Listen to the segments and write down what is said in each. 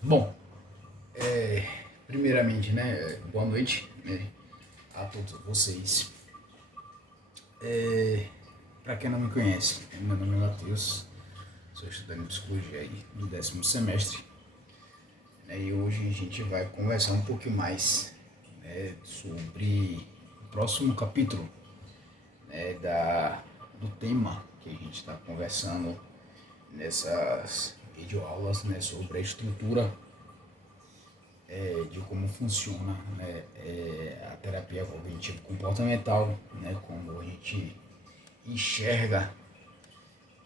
Bom, primeiramente, boa noite, a todos vocês. Para quem não me conhece, meu nome é Matheus, sou estudante de psicologia aí do 10º semestre, e hoje a gente vai conversar um pouquinho mais, sobre o próximo capítulo, do tema que a gente está conversando nessas videoaulas, sobre a estrutura de como funciona, a terapia cognitivo comportamental, como a gente enxerga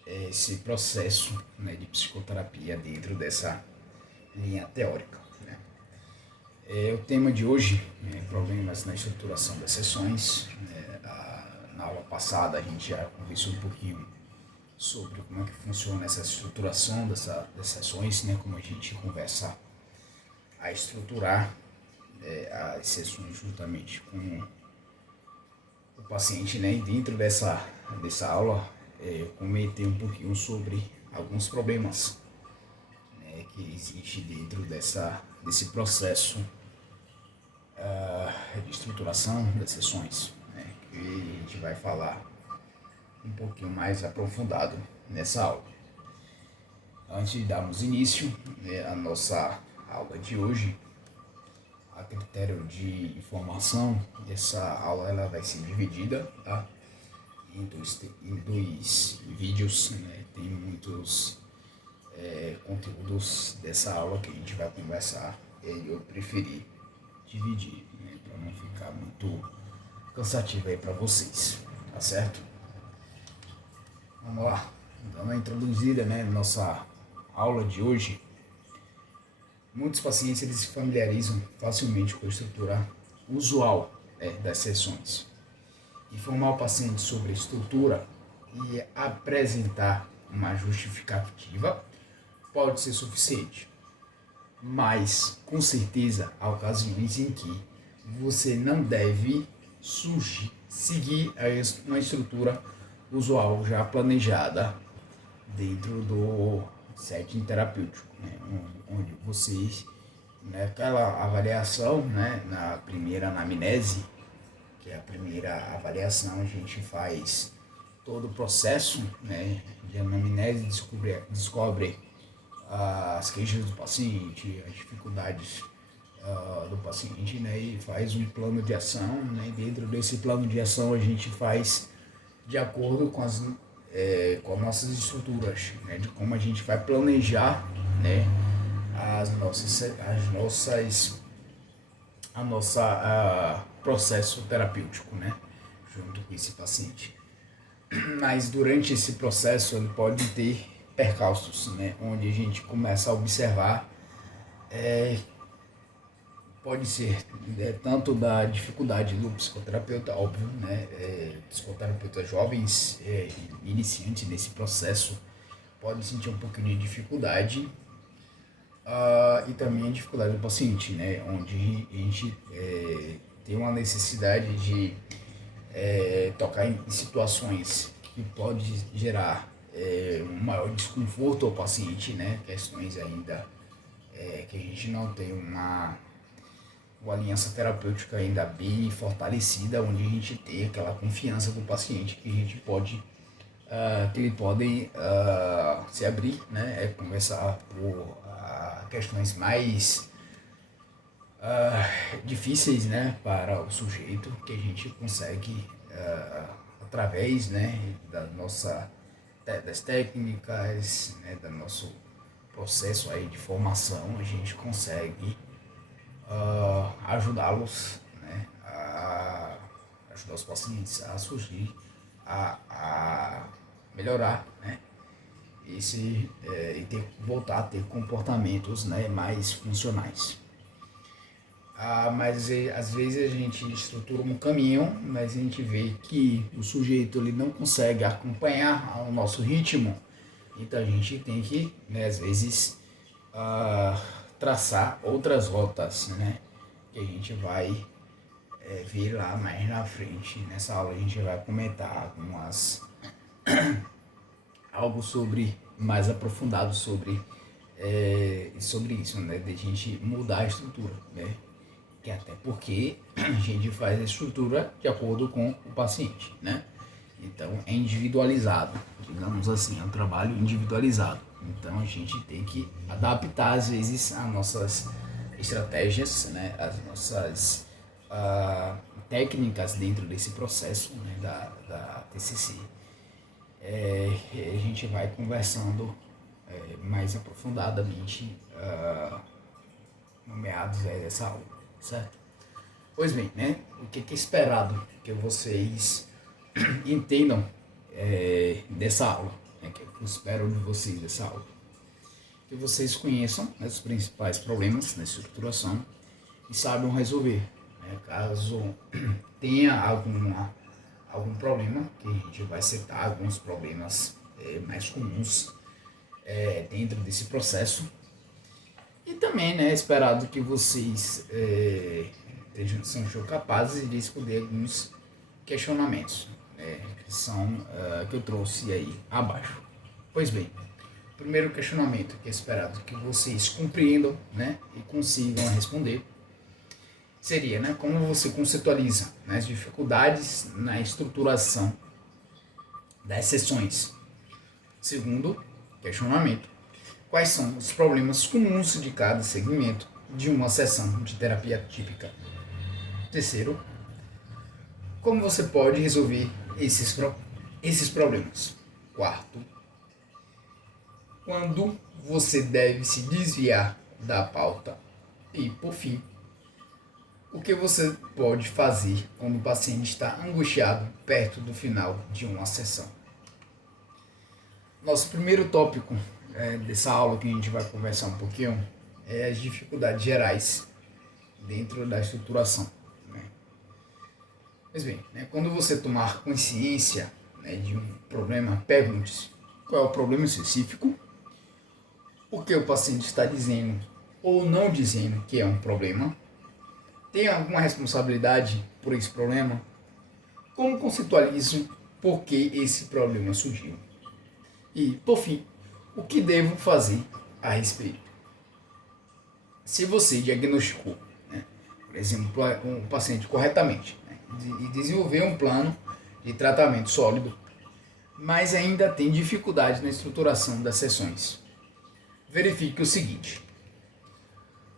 esse processo, de psicoterapia dentro dessa linha teórica. O tema de hoje é problemas na estruturação das sessões. Na aula passada a gente já conversou um pouquinho sobre como é que funciona essa estruturação das sessões, como a gente conversa a estruturar as sessões juntamente com o paciente, E dentro dessa aula eu comentei um pouquinho sobre alguns problemas, que existe dentro desse processo de estruturação das sessões, que a gente vai falar um pouquinho mais aprofundado nessa aula. Antes de darmos início à nossa aula de hoje, a critério de informação, essa aula ela vai ser dividida, tá? em dois vídeos, Tem muitos conteúdos dessa aula que a gente vai conversar, e eu preferi dividir, para não ficar muito cansativo aí para vocês, tá certo? Vamos lá, dando uma introduzida, na nossa aula de hoje. Muitos pacientes eles se familiarizam facilmente com a estrutura usual das sessões. Informar o paciente sobre a estrutura e apresentar uma justificativa pode ser suficiente, mas com certeza há ocasiões em que você não deve seguir uma estrutura usual já planejada dentro do setting terapêutico, onde vocês, aquela avaliação, na primeira anamnese, que é a primeira avaliação, a gente faz todo o processo, de anamnese, descobre as queixas do paciente, as dificuldades do paciente, e faz um plano de ação, Dentro desse plano de ação a gente faz de acordo com as nossas estruturas, de como a gente vai planejar, a nossa processo terapêutico, junto com esse paciente. Mas durante esse processo ele pode ter percalços, onde a gente começa a observar, pode ser tanto da dificuldade do psicoterapeuta, óbvio, psicoterapeutas jovens, iniciantes nesse processo, podem sentir um pouquinho de dificuldade, e também a dificuldade do paciente, onde a gente tem uma necessidade de tocar em situações que pode gerar um maior desconforto ao paciente, questões ainda que a gente não tem uma aliança terapêutica ainda bem fortalecida, onde a gente tem aquela confiança do paciente que a gente pode, que ele pode se abrir, conversar por questões mais difíceis, para o sujeito, que a gente consegue, através, das técnicas, do nosso processo aí de formação, a gente consegue ajudá-los, a ajudar os pacientes a surgir, a melhorar, e voltar a ter comportamentos, mais funcionais. Mas às vezes a gente estrutura um caminho, mas a gente vê que o sujeito ele não consegue acompanhar o nosso ritmo, então a gente tem que, às vezes, traçar outras rotas, que a gente vai ver lá mais na frente. Nessa aula a gente vai comentar algo sobre mais aprofundado sobre sobre isso, né? De a gente mudar a estrutura, né? Que até porque a gente faz a estrutura de acordo com o paciente, né? Então é individualizado, digamos assim, é um trabalho individualizado. Então a gente tem que adaptar às vezes as nossas estratégias, né? As nossas técnicas dentro desse processo, né? da TCC. A gente vai conversando mais aprofundadamente no meados dessa aula, certo? Pois bem, né? O que é esperado que vocês entendam dessa aula, né? Que eu espero de vocês dessa aula? Que vocês conheçam, né, os principais problemas na estruturação e saibam resolver, né? Caso tenha algum problema, que a gente vai citar alguns problemas mais comuns dentro desse processo. E também, né, é esperado que vocês sejam capazes de responder alguns questionamentos, que são que eu trouxe aí abaixo. Pois bem, o primeiro questionamento que é esperado que vocês compreendam, né, e consigam responder seria, né, como você conceitualiza, né, as dificuldades na estruturação das sessões. Segundo questionamento, quais são os problemas comuns de cada segmento de uma sessão de terapia típica. Terceiro, como você pode resolver esses problemas. Quarto, quando você deve se desviar da pauta. E, por fim, o que você pode fazer quando o paciente está angustiado perto do final de uma sessão. Nosso primeiro tópico dessa aula que a gente vai conversar um pouquinho é as dificuldades gerais dentro da estruturação. Pois bem, né, quando você tomar consciência, né, de um problema, pergunte-se qual é o problema específico, o que o paciente está dizendo ou não dizendo que é um problema, tem alguma responsabilidade por esse problema, como conceitualizo por que esse problema surgiu e, por fim, o que devo fazer a respeito. Se você diagnosticou, né, por exemplo, um paciente corretamente, e desenvolver um plano de tratamento sólido, mas ainda tem dificuldade na estruturação das sessões, verifique o seguinte: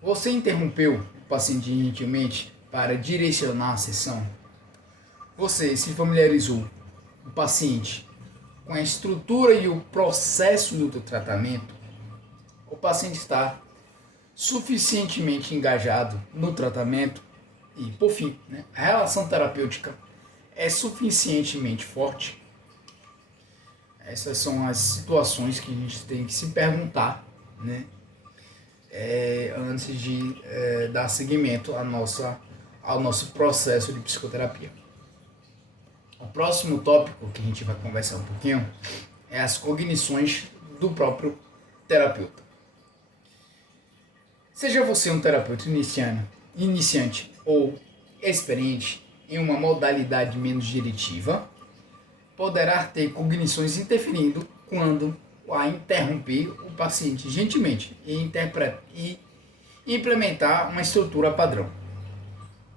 você interrompeu o paciente gentilmente para direcionar a sessão? Você se familiarizou o paciente com a estrutura e o processo do tratamento? O paciente está suficientemente engajado no tratamento? E, por fim, né, a relação terapêutica é suficientemente forte? Essas são as situações que a gente tem que se perguntar, né, antes de dar seguimento ao nosso processo de psicoterapia. O próximo tópico que a gente vai conversar um pouquinho é as cognições do próprio terapeuta. Seja você um terapeuta iniciante ou experiente em uma modalidade menos diretiva, poderá ter cognições interferindo quando a interromper o paciente gentilmente e implementar uma estrutura padrão.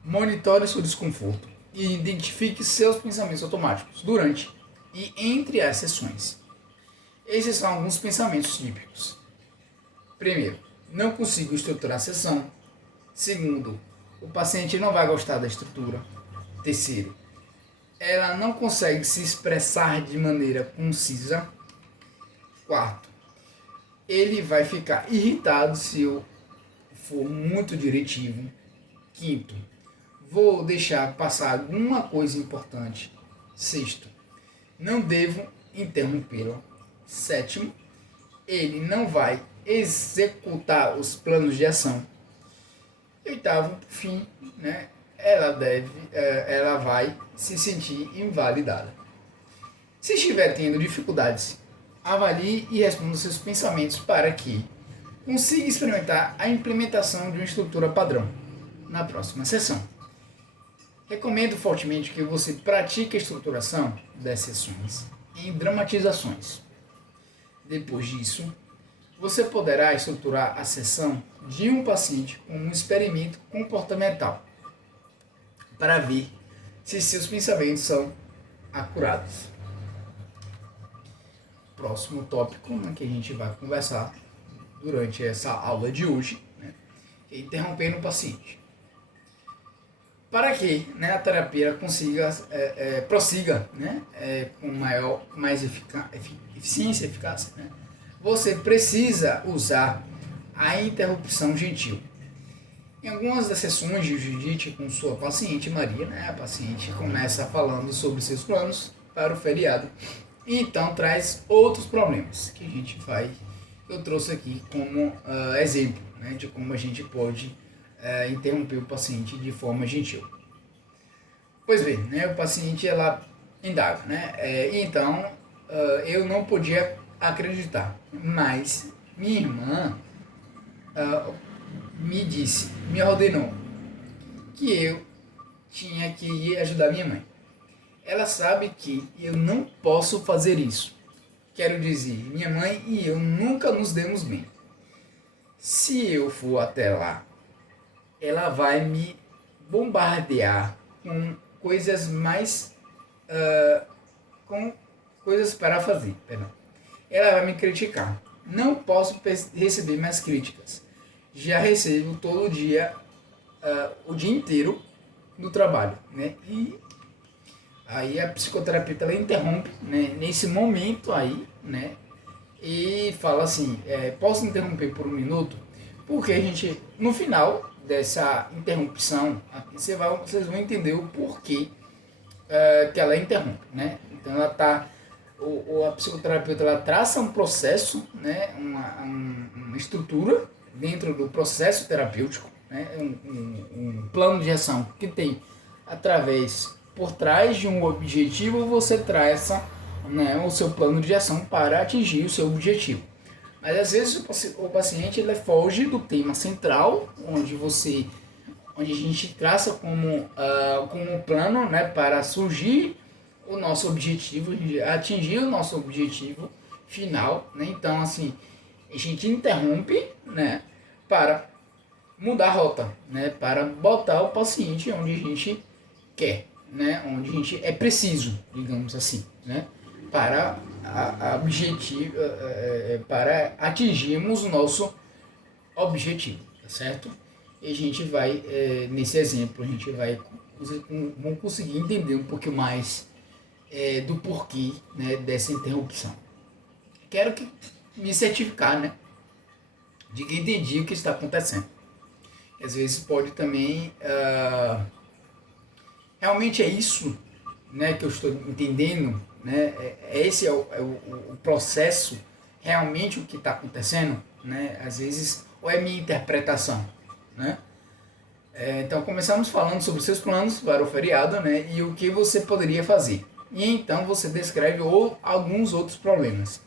Monitore seu desconforto e identifique seus pensamentos automáticos durante e entre as sessões. Esses são alguns pensamentos típicos. Primeiro, não consigo estruturar a sessão. Segundo, o paciente não vai gostar da estrutura. Terceiro, ela não consegue se expressar de maneira concisa. Quarto, ele vai ficar irritado se eu for muito diretivo. Quinto, vou deixar passar alguma coisa importante. Sexto, não devo interrompê-la. Sétimo, ele não vai executar os planos de ação. Oitavo, por fim, né, ela vai se sentir invalidada. Se estiver tendo dificuldades, avalie e responda seus pensamentos para que consiga experimentar a implementação de uma estrutura padrão na próxima sessão. Recomendo fortemente que você pratique a estruturação das sessões em dramatizações. Depois disso, Você poderá estruturar a sessão de um paciente como um experimento comportamental para ver se seus pensamentos são acurados. Próximo tópico, né, que a gente vai conversar durante essa aula de hoje, né, é interrompendo o paciente. Para que, né, a terapia consiga prossiga, né, com mais eficiência e eficácia, né, você precisa usar a interrupção gentil. Em algumas das sessões de Judite com sua paciente Maria, né, a paciente começa falando sobre seus planos para o feriado e então traz outros problemas que a gente eu trouxe aqui como exemplo, né, de como a gente pode interromper o paciente de forma gentil. Pois bem, né, o paciente ela indaga, né, então eu não podia acreditar, mas minha irmã me ordenou que eu tinha que ir ajudar minha mãe. Ela sabe que eu não posso fazer isso. Quero dizer, minha mãe e eu nunca nos demos bem. Se eu for até lá, ela vai me bombardear com coisas com coisas para fazer. Ela vai me criticar. Não posso receber mais críticas. Já recebo todo dia, o dia inteiro no trabalho, né? E aí a psicoterapeuta ela interrompe, né, nesse momento aí, né? E fala assim, posso interromper por um minuto? Porque a gente, no final dessa interrupção, vocês vão entender o porquê que ela interrompe, né? Então ela tá, a psicoterapeuta ela traça um processo, né, uma estrutura dentro do processo terapêutico, né, um plano de ação que tem por trás de um objetivo, você traça, né, o seu plano de ação para atingir o seu objetivo. Mas às vezes o paciente ele foge do tema central, onde a gente traça como um plano, né, para surgir o nosso objetivo, atingir o nosso objetivo final, né? Então, assim, a gente interrompe, né, para mudar a rota, né, para botar o paciente onde a gente quer, né, onde a gente é preciso, digamos assim, né, para para atingirmos o nosso objetivo, tá certo? E a gente vai, nesse exemplo, a gente vamos conseguir entender um pouco mais do porquê, né, dessa interrupção. Quero me certificar, né, de que entendi o que está acontecendo. Às vezes pode também, realmente é isso, né, que eu estou entendendo, né, esse é o processo, realmente o que está acontecendo, né, às vezes, ou é minha interpretação, né? Então começamos falando sobre seus planos para o feriado, né, e o que você poderia fazer. E então você descreve alguns outros problemas.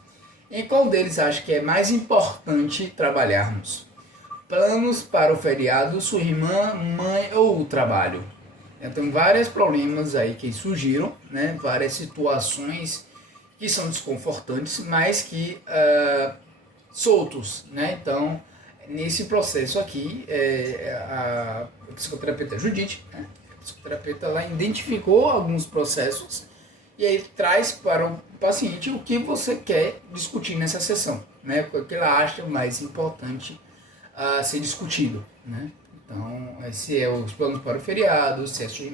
Em qual deles acha que é mais importante trabalharmos? Planos para o feriado, sua irmã, mãe ou o trabalho? Então, vários problemas aí que surgiram, né? Várias situações que são desconfortantes, mas que soltos, né? Então, nesse processo aqui, a psicoterapeuta Judite, né? A psicoterapeuta ela identificou alguns processos e aí traz para o paciente o que você quer discutir nessa sessão, né? O que ela acha mais importante a ser discutido, né? Então, se é os planos para o feriado, se é sua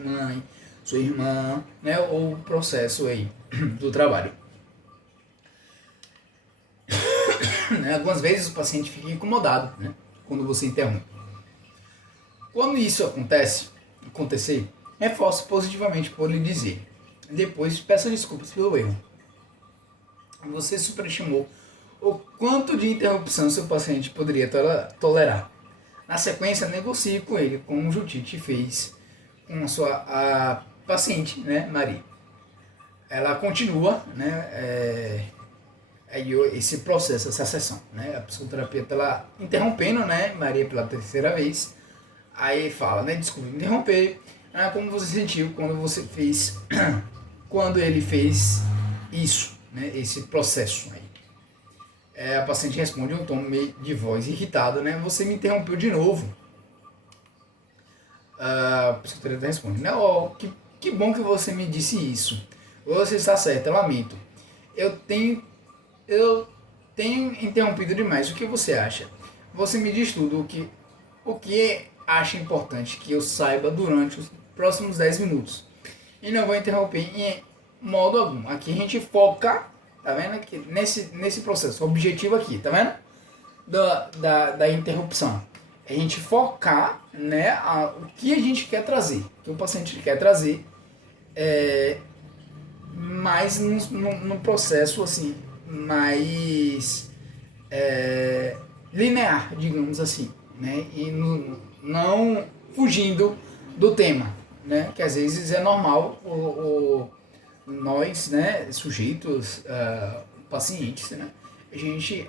irmã, né? Ou o processo aí do trabalho. Algumas vezes o paciente fica incomodado, né, quando você interrompe. Quando isso acontecer, reforce positivamente por lhe dizer. Depois, peça desculpas pelo erro. Você superestimou o quanto de interrupção seu paciente poderia tolerar. Na sequência, negocie com ele, como o Judite fez com a sua paciente, né, Maria. Ela continua, né, esse processo, essa sessão, né, a psicoterapeuta ela interrompendo, né, Maria pela terceira vez, aí fala, né, desculpa me interromper, como você sentiu quando ele fez isso, né, esse processo aí. A paciente responde em um tom meio de voz irritado, né? Você me interrompeu de novo. A psicoterapeuta responde, né? Oh, que bom que você me disse isso. Você está certo, eu lamento. Eu tenho, eu tenho interrompido demais. O que você acha? Você me diz tudo o que acha importante que eu saiba durante os próximos 10 minutos. E não vou interromper em modo algum. Aqui a gente foca, tá vendo? Aqui, nesse processo, o objetivo aqui, tá vendo? Da interrupção. A gente focar, né, o que a gente quer trazer, o que o paciente quer trazer, mais num processo assim, mais linear, digamos assim, né? E não fugindo do tema, né? Que às vezes é normal nós, né, sujeitos, pacientes, né? A gente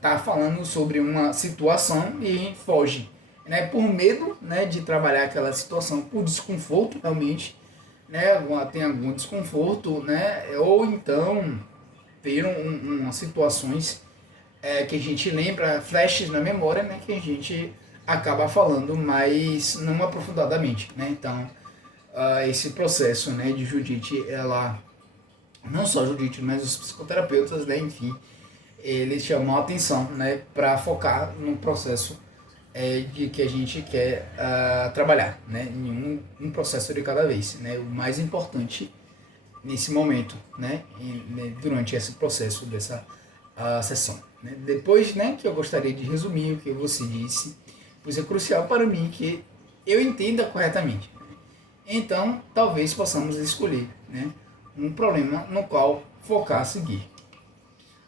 tá falando sobre uma situação e a gente foge, né? Por medo, né, de trabalhar aquela situação, por desconforto realmente, né? Tem algum desconforto, né? Ou então ter umas situações que a gente lembra, flashes na memória, né? Que a gente acaba falando, mas não aprofundadamente, né? Então, esse processo, né, de Judite, ela, não só Judite, mas os psicoterapeutas, né, enfim, eles chamam a atenção, né, para focar no processo de que a gente quer trabalhar, né, em um processo de cada vez, né, o mais importante nesse momento, né, durante esse processo dessa sessão. Né. Depois, né, que eu gostaria de resumir o que você disse, pois é crucial para mim que eu entenda corretamente. Então, talvez possamos escolher, né, um problema no qual focar a seguir.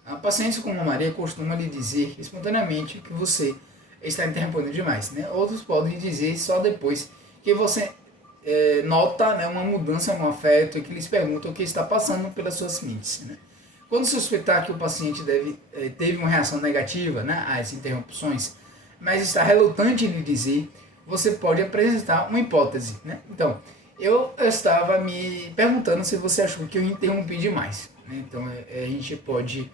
A paciente como a Maria costuma lhe dizer espontaneamente que você está interrompendo demais, né? Outros podem dizer só depois que você nota, né, uma mudança no afeto e que lhes pergunta o que está passando pelas suas mentes, né? Quando suspeitar que o paciente teve uma reação negativa, né, às interrupções, mas está relutante em lhe dizer, você pode apresentar uma hipótese, né? Então, eu estava me perguntando se você achou que eu interrompi demais, né? Então, a gente pode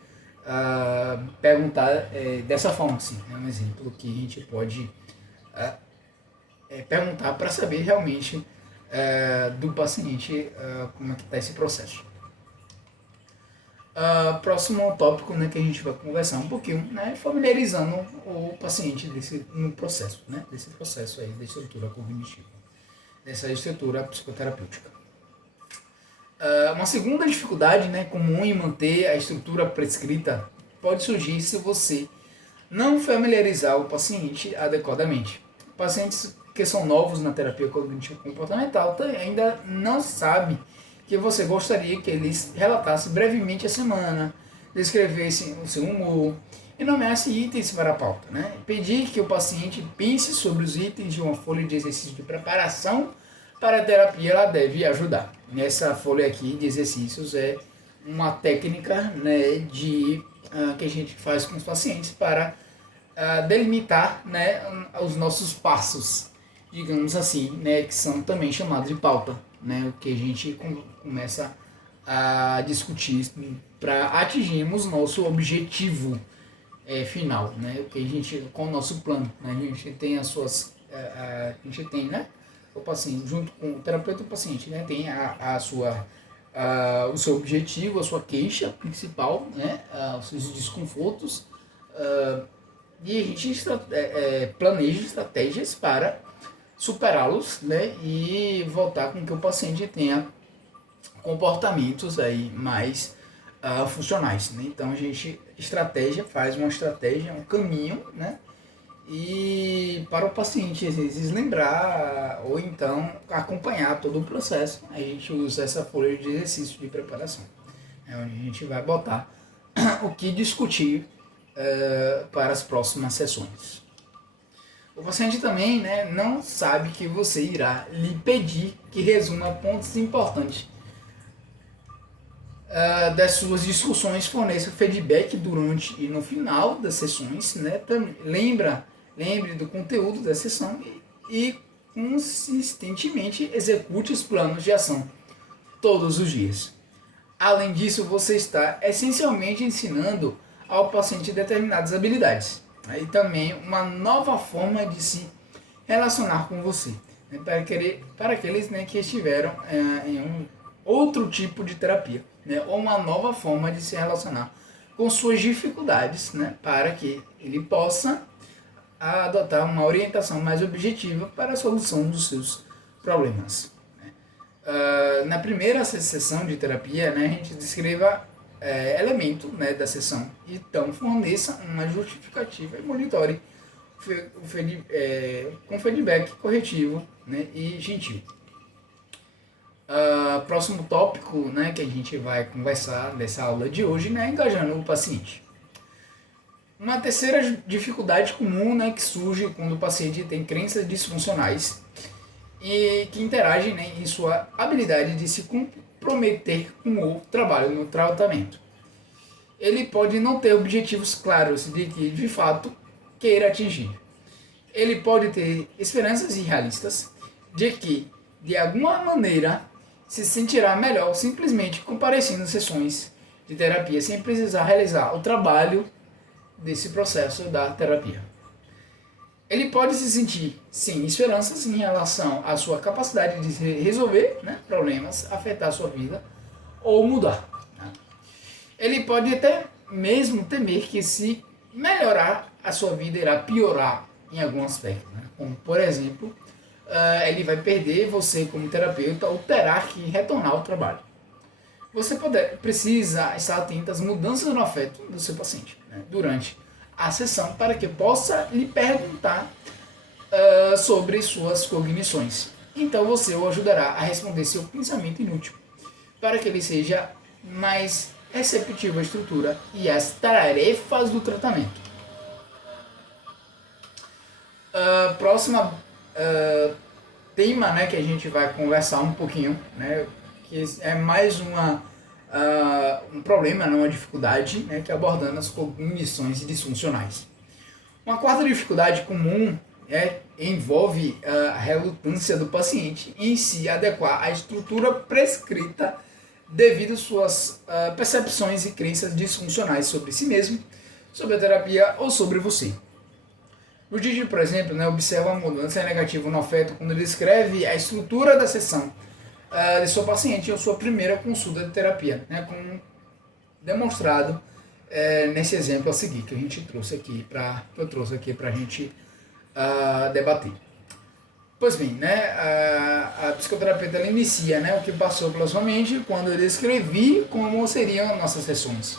perguntar dessa forma, assim, é um exemplo que a gente pode perguntar para saber realmente do paciente como é que está esse processo. Próximo tópico, né, que a gente vai conversar um pouquinho, né, familiarizando o paciente no processo, né, desse processo aí da estrutura cognitiva, dessa estrutura psicoterapêutica. Uma segunda dificuldade, né, comum em manter a estrutura prescrita pode surgir se você não familiarizar o paciente adequadamente. Pacientes que são novos na terapia cognitivo comportamental ainda não sabem que você gostaria que eles relatassem brevemente a semana, descrevessem o seu humor e nomeassem itens para a pauta, né? Pedir que o paciente pense sobre os itens de uma folha de exercício de preparação para a terapia, ela deve ajudar. Nessa folha aqui de exercícios é uma técnica, né, que a gente faz com os pacientes para delimitar, né, os nossos passos, digamos assim, né, que são também chamados de pauta, né, o que a gente começa a discutir para atingirmos nosso objetivo final, né, o que a gente, com o nosso plano, né, a gente tem as suas, a gente tem, né, o paciente junto com o terapeuta e o paciente, né, tem o seu objetivo, a sua queixa principal, né, os seus desconfortos, e a gente planeja estratégias para superá-los, né, e voltar com que o paciente tenha comportamentos aí mais funcionais, né? Então a gente faz uma estratégia, um caminho, né, e para o paciente às vezes lembrar ou então acompanhar todo o processo, a gente usa essa folha de exercício de preparação, onde a gente vai botar o que discutir para as próximas sessões. O paciente também, né, não sabe que você irá lhe pedir que resuma pontos importantes das suas discussões, forneça feedback durante e no final das sessões, né, lembre do conteúdo da sessão e consistentemente execute os planos de ação todos os dias. Além disso, você está essencialmente ensinando ao paciente determinadas habilidades. E também uma nova forma de se relacionar com você, né, para aqueles, né, que estiveram em um outro tipo de terapia, né, ou uma nova forma de se relacionar com suas dificuldades, né, para que ele possa adotar uma orientação mais objetiva para a solução dos seus problemas. Na primeira sessão de terapia, né, a gente descreva elemento, né, da sessão, então forneça uma justificativa e monitore com feedback corretivo, né, e gentil. Próximo tópico, né, que a gente vai conversar nessa aula de hoje, né, engajando o paciente. Uma terceira dificuldade comum, né, que surge quando o paciente tem crenças disfuncionais e que interagem, né, em sua habilidade de se comprometer com o trabalho no tratamento. Ele pode não ter objetivos claros de que, de fato, queira atingir. Ele pode ter esperanças irrealistas de que, de alguma maneira, se sentirá melhor simplesmente comparecendo às sessões de terapia sem precisar realizar o trabalho desse processo da terapia. Ele pode se sentir sem esperanças em relação à sua capacidade de resolver, né, problemas, afetar a sua vida ou mudar. Né? Ele pode até mesmo temer que, se melhorar, a sua vida irá piorar em algum aspecto. Né? Como, por exemplo, ele vai perder você como terapeuta ou terá que retornar ao trabalho. Você precisa estar atento às mudanças no afeto do seu paciente, né, durante a sessão, para que possa lhe perguntar sobre suas cognições. Então você o ajudará a responder seu pensamento inútil, para que ele seja mais receptivo à estrutura e às tarefas do tratamento. Próxima tema, né, que a gente vai conversar um pouquinho, né, que é mais um problema, né, uma dificuldade, né, que é abordando as cognições disfuncionais. Uma quarta dificuldade comum envolve a relutância do paciente em se adequar à estrutura prescrita devido às suas percepções e crenças disfuncionais sobre si mesmo, sobre a terapia ou sobre você. O Gigi, por exemplo, né, observa uma mudança negativa no afeto quando ele descreve a estrutura da sessão de seu paciente em sua primeira consulta de terapia, né, como demonstrado nesse exemplo a seguir que a gente trouxe aqui para a gente debater. Pois bem, né, a psicoterapeuta ela inicia, né, o que passou pela sua mente quando eu descrevi como seriam nossas sessões.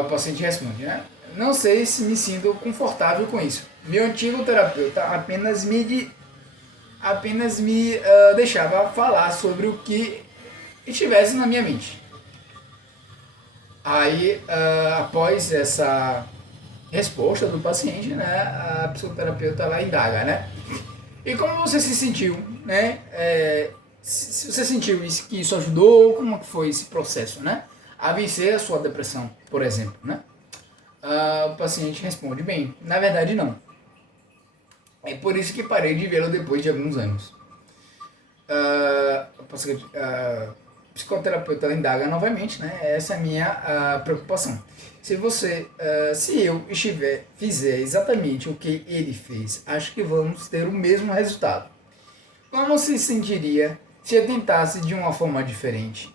O paciente responde, né, não sei se me sinto confortável com isso. Meu antigo terapeuta apenas me deixava falar sobre o que estivesse na minha mente. Aí, após essa resposta do paciente, né, a psicoterapeuta ela indaga, né? E como você se sentiu, né? Se você sentiu isso, que isso ajudou, como que foi esse processo, né? A vencer a sua depressão, por exemplo, né? O paciente responde, bem, na verdade não. É por isso que parei de vê-lo depois de alguns anos. A psicoterapeuta indaga novamente, né? Essa é a minha preocupação. Se eu fizer exatamente o que ele fez, acho que vamos ter o mesmo resultado. Como se sentiria se eu tentasse de uma forma diferente?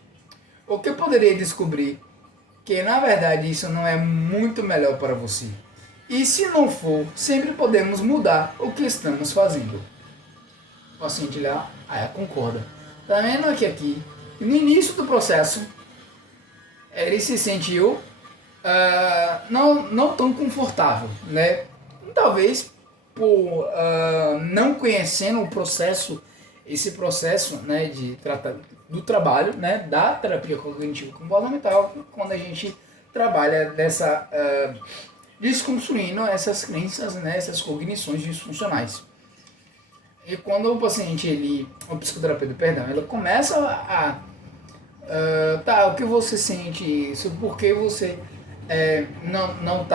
O que eu poderia descobrir que na verdade isso não é muito melhor para você? E se não for, sempre podemos mudar o que estamos fazendo. O paciente lá concorda. Tá vendo aqui, no início do processo, ele se sentiu não tão confortável, né? Talvez por não conhecendo o processo, esse processo, né, do trabalho, né, da terapia cognitivo comportamental, quando a gente trabalha desconstruindo essas crenças, né, essas cognições disfuncionais. E quando o paciente, o psicoterapeuta, ele começa o que você sente isso, por que você não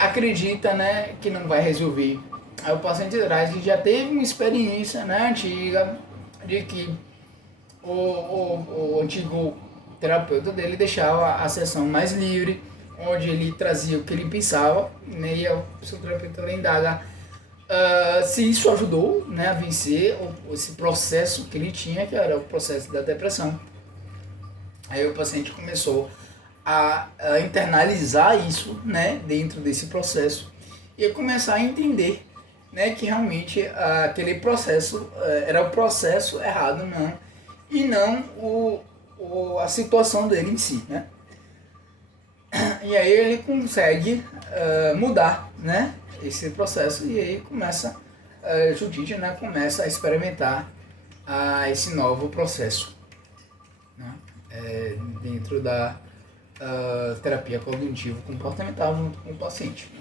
acredita, né, que não vai resolver. Aí o paciente traz que já teve uma experiência, né, antiga, de que o antigo terapeuta dele deixava a sessão mais livre, onde ele trazia o que ele pensava, né, e o psicoterapeuta indaga se isso ajudou, né, a vencer esse processo que ele tinha, que era o processo da depressão. Aí o paciente começou a internalizar isso, né, dentro desse processo e a começar a entender, né, que realmente aquele processo era o processo errado, não, e não a situação dele em si, né? E aí ele consegue mudar, né, esse processo, e aí começa, Judite, né, começa a experimentar esse novo processo, né, dentro da terapia cognitivo-comportamental junto com o paciente, né.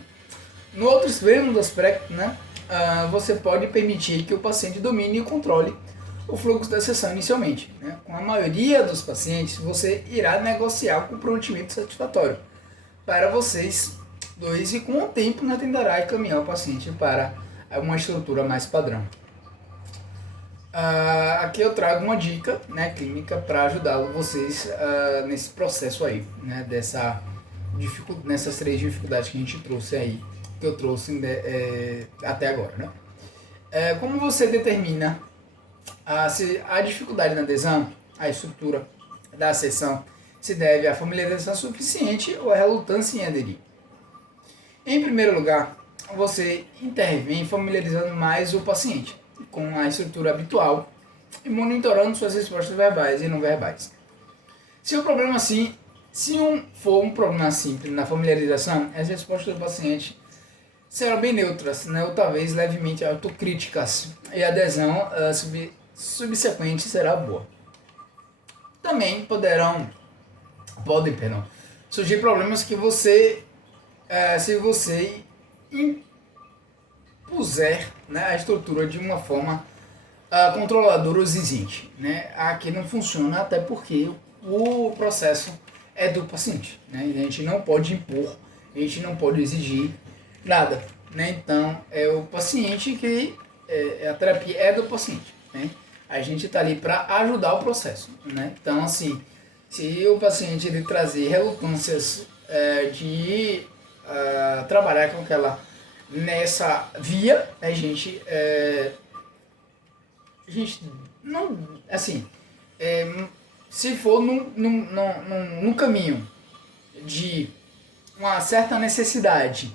No outro extremo do aspecto, né, você pode permitir que o paciente domine e controle o fluxo da sessão inicialmente, né. Com a maioria dos pacientes, você irá negociar o comprometimento satisfatório para vocês dois, e com o tempo, né, tentará encaminhar o paciente para uma estrutura mais padrão. Aqui eu trago uma dica, né, clínica para ajudá-lo vocês nesse processo aí, né, nessas 3 dificuldades que a gente trouxe aí, que eu trouxe até agora, né. Como você determina se a dificuldade na adesão, a estrutura da sessão se deve à familiarização suficiente ou à relutância em aderir? Em primeiro lugar, você intervém familiarizando mais o paciente com a estrutura habitual e monitorando suas respostas verbais e não verbais. Se for um problema simples na familiarização, as respostas do paciente serão bem neutras, né, ou talvez levemente autocríticas, e a adesão subsequente será boa. Também podem surgir problemas que se você impuser, né, a estrutura de uma forma controladora ou exigente, né. Aqui não funciona, até porque o processo é do paciente, né, a gente não pode impor, a gente não pode exigir nada, né. Então é o paciente que a terapia é do paciente, né. A gente está ali para ajudar o processo, né. Então, assim, se o paciente ele trazer relutâncias de trabalhar com aquela nessa via, a gente não, assim, se for num caminho de uma certa necessidade,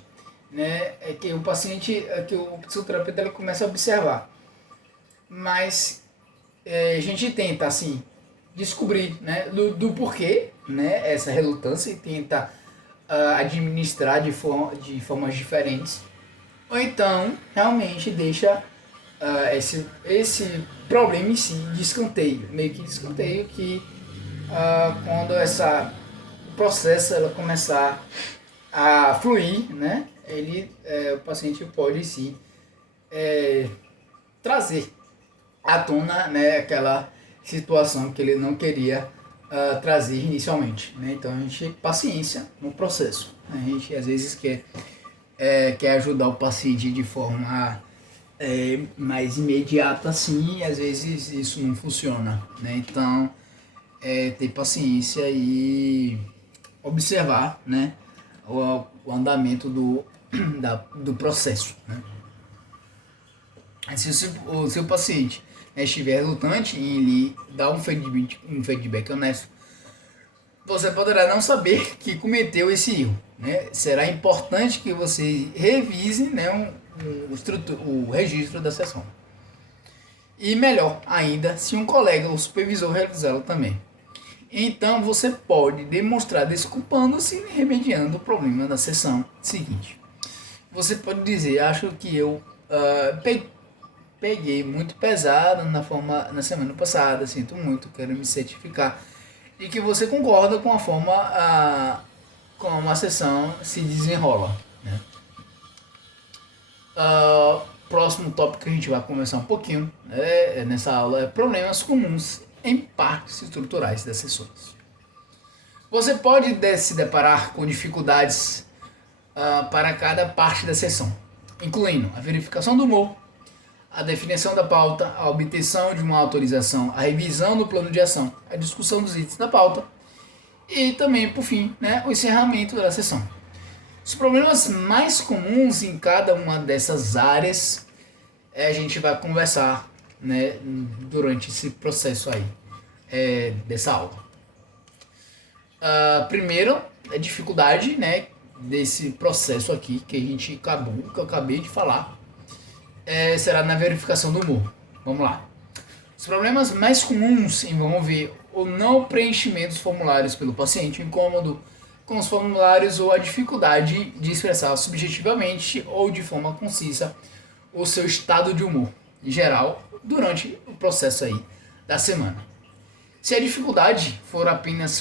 né, que o paciente, que o psicoterapeuta ele começa a observar, mas a gente tenta, assim, descobrir, né, do porquê, né, essa relutância, e tenta administrar de formas diferentes, ou então realmente deixa esse problema em si de escanteio, meio que de escanteio, que quando o processo ela começar a fluir, né, o paciente pode sim trazer à tona, né, aquela situação que ele não queria trazer inicialmente, né. Então a gente paciência no processo, né? A gente às vezes quer ajudar o paciente de forma mais imediata, assim, e às vezes isso não funciona, né. Então ter paciência e observar, né, o andamento do processo, né. Se o seu paciente estiver relutante em lhe dar um feedback honesto, você poderá não saber que cometeu esse erro, né. Será importante que você revise, né, o registro da sessão. E melhor ainda, se um colega ou supervisor realizá-lo também. Então você pode demonstrar desculpando-se e remediando o problema da sessão seguinte. Você pode dizer: acho que eu peguei muito pesado na semana passada, sinto muito, quero me certificar de que você concorda com a forma como a sessão se desenrola, né? Próximo tópico que a gente vai conversar um pouquinho nessa aula é problemas comuns em partes estruturais das sessões. Você pode se deparar com dificuldades para cada parte da sessão, incluindo a verificação do humor, a definição da pauta, a obtenção de uma autorização, a revisão do plano de ação, a discussão dos itens da pauta e também, por fim, né, o encerramento da sessão. Os problemas mais comuns em cada uma dessas áreas a gente vai conversar, né, durante esse processo aí, dessa aula. Primeiro, a dificuldade, né, desse processo aqui que eu acabei de falar, será na verificação do humor. Vamos lá. Os problemas mais comuns envolvem o não preenchimento dos formulários pelo paciente, o incômodo com os formulários ou a dificuldade de expressar subjetivamente ou de forma concisa o seu estado de humor, em geral, durante o processo aí da semana. Se a dificuldade for apenas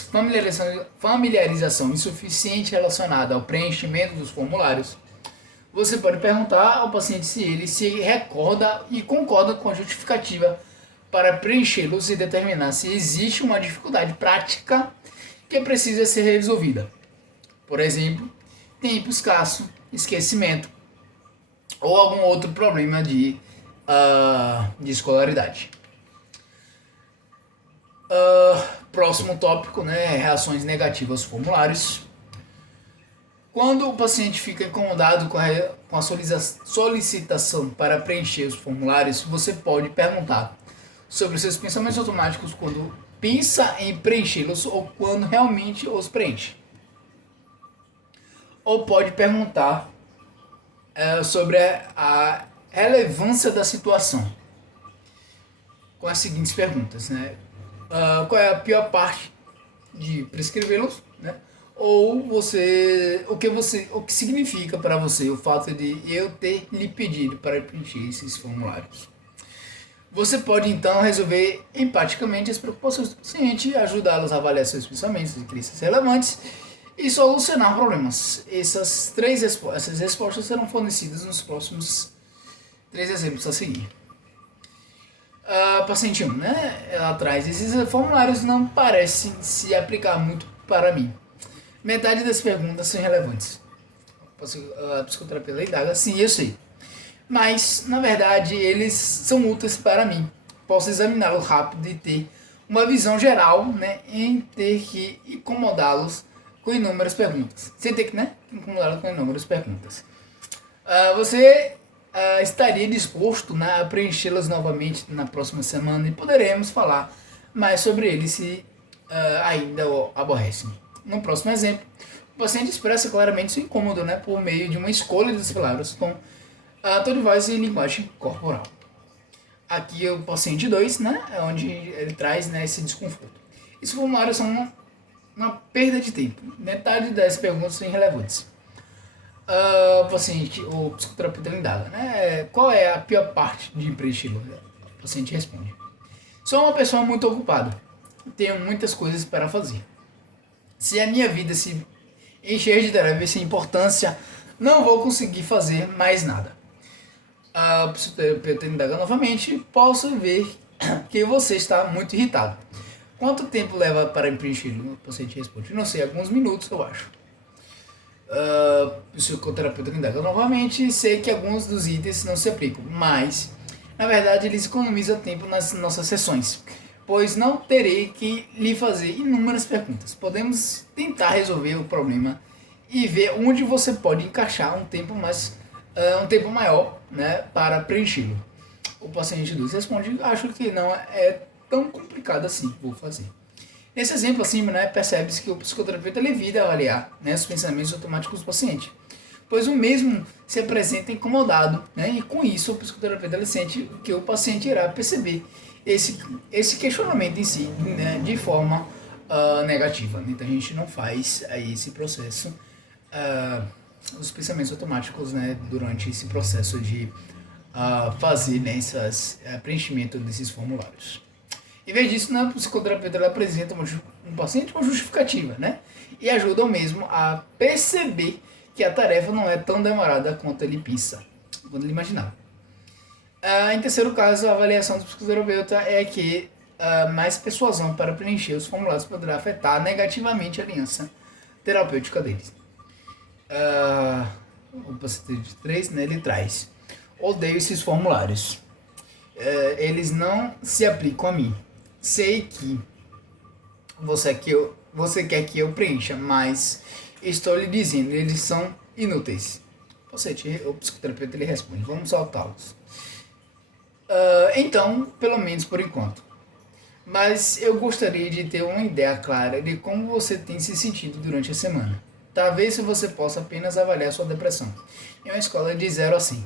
familiarização insuficiente relacionada ao preenchimento dos formulários, você pode perguntar ao paciente se ele se recorda e concorda com a justificativa para preenchê-los e determinar se existe uma dificuldade prática que precisa ser resolvida. Por exemplo, tempo escasso, esquecimento ou algum outro problema de escolaridade. Próximo tópico, né, reações negativas aos formulários. Quando o paciente fica incomodado com a solicitação para preencher os formulários, você pode perguntar sobre seus pensamentos automáticos quando pensa em preenchê-los ou quando realmente os preenche. Ou pode perguntar sobre a relevância da situação, com as seguintes perguntas, né? Qual é a pior parte de prescrevê-los, né? Ou o que significa para você o fato de eu ter lhe pedido para preencher esses formulários. Você pode então resolver empaticamente as preocupações do paciente, ajudá-los a avaliar seus pensamentos e crenças relevantes e solucionar problemas. Essas respostas serão fornecidas nos próximos 3 exemplos a seguir. Paciente 1, né? Ela traz: esses formulários não parecem se aplicar muito para mim. Metade das perguntas são irrelevantes. A psicoterapeuta indaga: sim, eu sei. Mas, na verdade, eles são úteis para mim. Posso examiná-los rápido e ter uma visão geral, né, em ter que incomodá-los com inúmeras perguntas. Sem ter que, né, incomodá-los com inúmeras perguntas. Você estaria disposto, né, a preenchê-las novamente na próxima semana e poderemos falar mais sobre eles se ainda o aborrecem. No próximo exemplo, o paciente expressa claramente seu incômodo, né, por meio de uma escolha das palavras com tom de voz e linguagem corporal. Aqui é o paciente 2, né, é onde ele traz, né, esse desconforto. Esses formulários são uma perda de tempo. Metade das perguntas são irrelevantes. O psicoterapeuta indaga, né, qual é a pior parte de preenchê-lo? O paciente responde: sou uma pessoa muito ocupada. Tenho muitas coisas para fazer. Se a minha vida se encher de tarefas sem importância, não vou conseguir fazer mais nada. O psicoterapeuta indaga novamente: posso ver que você está muito irritado. Quanto tempo leva para preencher-lo? O paciente responde: não sei, alguns minutos, eu acho. O psicoterapeuta indaga novamente: sei que alguns dos itens não se aplicam, mas, na verdade, eles economizam tempo nas nossas sessões, pois não terei que lhe fazer inúmeras perguntas. Podemos tentar resolver o problema e ver onde você pode encaixar um tempo maior, né, para preenchê-lo. O paciente 2 responde: acho que não é tão complicado assim, vou fazer. Nesse exemplo acima, né, percebe-se que o psicoterapeuta evita avaliar, né, os pensamentos automáticos do paciente, pois o mesmo se apresenta incomodado, né, e com isso o psicoterapeuta sente que o paciente irá perceber esse questionamento em si, né, de forma negativa. Então a gente não faz aí esse processo, os pensamentos automáticos, né, durante esse processo de fazer, né, preenchimento desses formulários. Em vez disso, né, o psicoterapeuta apresenta um paciente uma justificativa, né, e ajuda o mesmo a perceber que a tarefa não é tão demorada quanto ele pensa, quanto ele imaginava. Em terceiro caso, a avaliação do psicoterapeuta é que mais persuasão para preencher os formulários poderá afetar negativamente a aliança terapêutica deles. O paciente 3, né, ele traz: odeio esses formulários. Eles não se aplicam a mim. Sei que você quer que eu preencha, mas estou lhe dizendo, eles são inúteis. O psicoterapeuta ele responde, vamos saltá-los. Então, pelo menos por enquanto. Mas eu gostaria de ter uma ideia clara de como você tem se sentido durante a semana. Talvez você possa apenas avaliar sua depressão em uma escala de 0 a 100,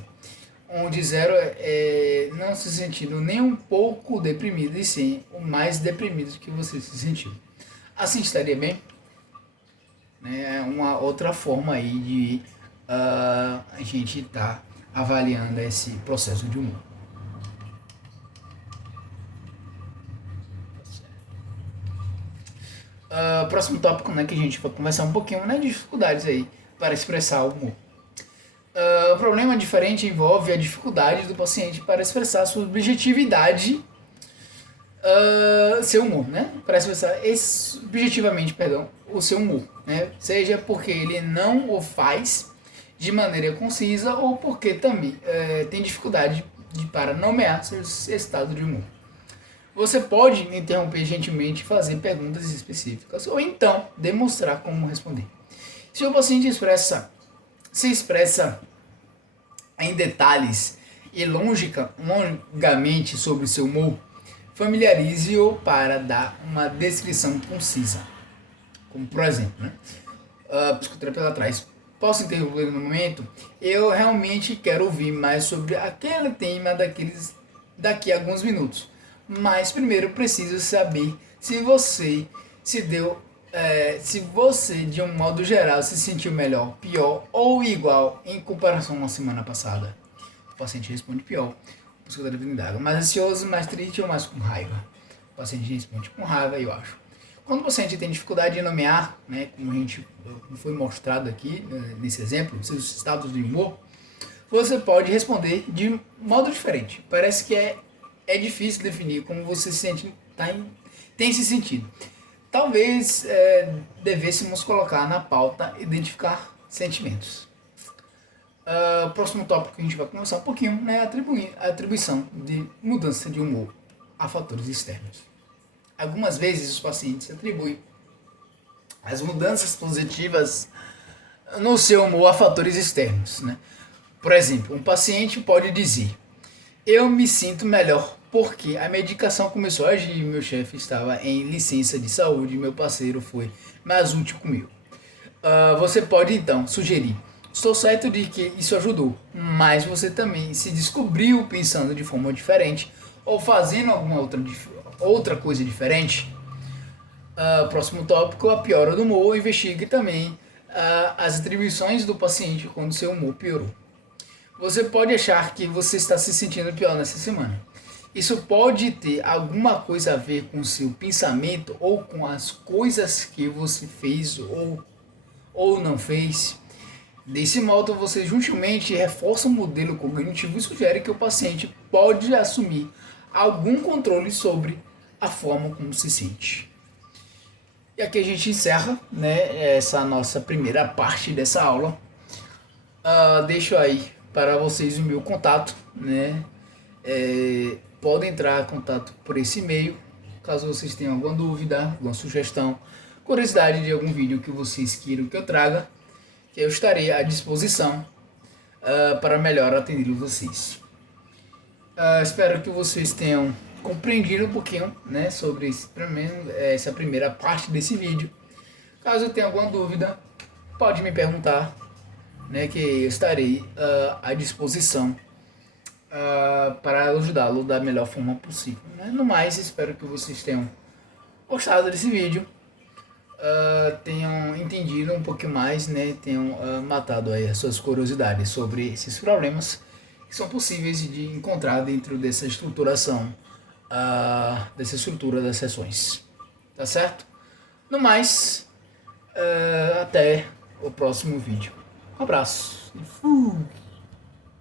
onde 0 é não se sentindo nem um pouco deprimido e 100 o mais deprimido que você se sentiu. Assim estaria bem? É uma outra forma aí de a gente estar avaliando esse processo de humor. Próximo tópico, né, que a gente vai conversar um pouquinho, né, de dificuldades aí para expressar o humor. O problema diferente envolve a dificuldade do paciente para expressar sua objetividade, seu humor, né, para expressar objetivamente, o seu humor, né, seja porque ele não o faz de maneira concisa ou porque também tem dificuldade para nomear seu estado de humor. Você pode me interromper gentilmente e fazer perguntas específicas, ou então demonstrar como responder. Se o paciente se expressa em detalhes e longamente sobre seu humor, familiarize-o para dar uma descrição concisa. Como por exemplo, né? Psicoterapeuta atrás. Posso interromper no momento? Eu realmente quero ouvir mais sobre aquele tema daqui a alguns minutos. Mas primeiro preciso saber se você de um modo geral se sentiu melhor, pior ou igual em comparação à semana passada. O paciente responde pior. O psicoterapeuta indaga, mais ansioso, mais triste ou mais com raiva? O paciente responde com raiva, eu acho. Quando o paciente tem dificuldade de nomear, né, como foi mostrado aqui nesse exemplo, seus estados de humor, você pode responder de modo diferente. Parece que é difícil definir como você se sente, tem se sentido. Talvez devêssemos colocar na pauta identificar sentimentos. O próximo tópico que a gente vai conversar um pouquinho é a atribuição de mudança de humor a fatores externos. Algumas vezes os pacientes atribuem as mudanças positivas no seu humor a fatores externos, né? Por exemplo, um paciente pode dizer: eu me sinto melhor porque a medicação começou a agir, meu chefe estava em licença de saúde, meu parceiro foi mais útil comigo. Você pode então sugerir: estou certo de que isso ajudou, mas você também se descobriu pensando de forma diferente ou fazendo alguma outra coisa diferente. Próximo tópico, a piora do humor. Investigue também as atribuições do paciente quando seu humor piorou. Você pode achar que você está se sentindo pior nessa semana. Isso pode ter alguma coisa a ver com seu pensamento ou com as coisas que você fez ou não fez. Desse modo, você gentilmente reforça o modelo cognitivo e sugere que o paciente pode assumir algum controle sobre a forma como se sente. E aqui a gente encerra, né, essa nossa primeira parte dessa aula. Deixo aí para vocês o meu contato, né? Podem entrar em contato por esse e-mail, caso vocês tenham alguma dúvida, alguma sugestão, curiosidade de algum vídeo que vocês queiram que eu traga, que eu estarei à disposição para melhor atender vocês. Espero que vocês tenham compreendido um pouquinho, né, sobre essa primeira parte desse vídeo. Caso tenha alguma dúvida, pode me perguntar, né, que eu estarei à disposição para ajudá-lo da melhor forma possível, né? No mais, espero que vocês tenham gostado desse vídeo, tenham entendido um pouquinho mais, né, tenham matado aí as suas curiosidades sobre esses problemas que são possíveis de encontrar dentro dessa estruturação, dessa estrutura das sessões, tá certo? No mais, até o próximo vídeo. Um abraço.